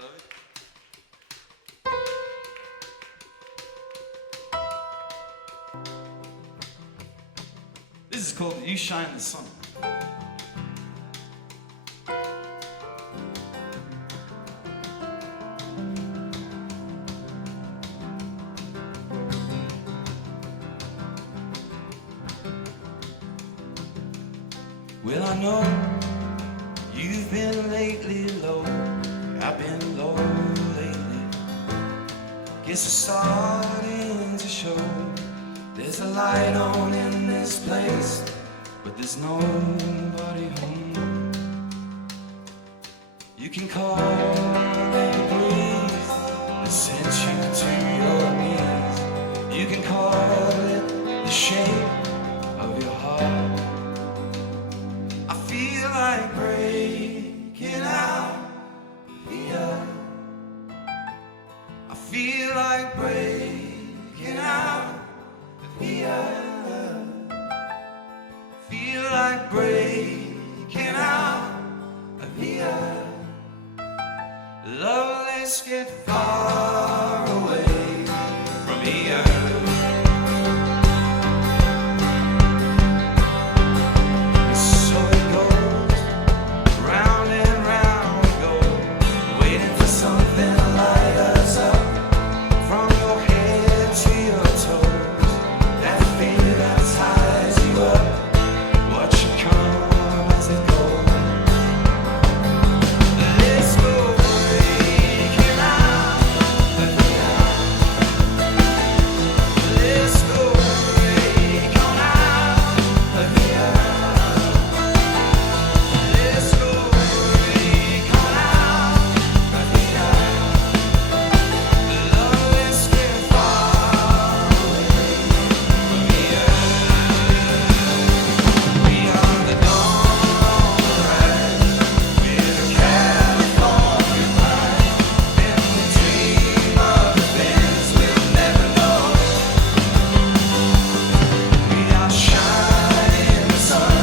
love it. This is called You Shine the Sun. Well, I know you've been lately low. I've been low lately. Guess it's starting to show. There's a light on in this place, but there's nobody home. You can call it the breeze that sent you to your knees. You can call it the shape of your heart. I feel like breaking out here. I feel like breaking out here. Feel like breaking out of here. Love, let's get far away from here. So it goes round and round we go, waiting for something to light us up. From your head to your toes, that fear that ties you up. Watch it come as it goes. Let's go breaking out of here. Let's go break on out of here. Let's go break on out of here. Love, let's get far away from here. We are the dawn on the rise. We're the California pie, and we dream of the things we'll never know. We are shining in the sun.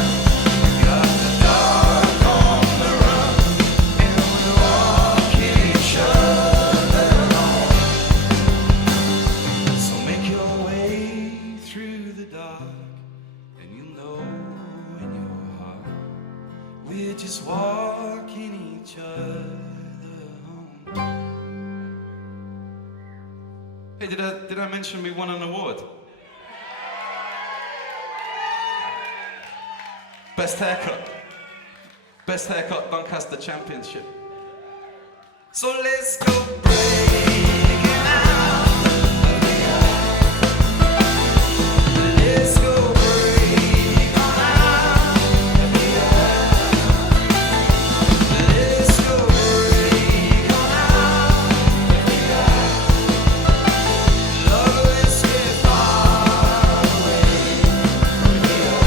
We got the dark on the run, and we're walking each other along. So make your way through the dark, and you'll know in your heart we're just walking each other home. Hey, did I mention we won an award? Best haircut. Best haircut Doncaster Championship. So let's go breaking out of here. Let's go break on out of here. Let's go break on out of here. Love, let's get far away from here.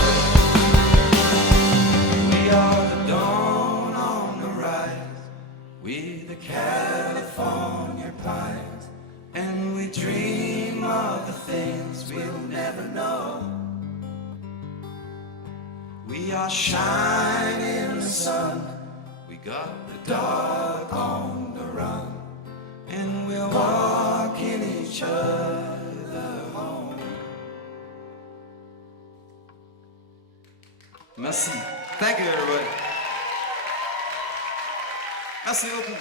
We are the dawn on the rise. We're the California pines, and we dream of the things we'll never know. We are shining in the sun. We got the dark on the run, and we're walking each other home. Merci. Thank you, everybody. Merci beaucoup.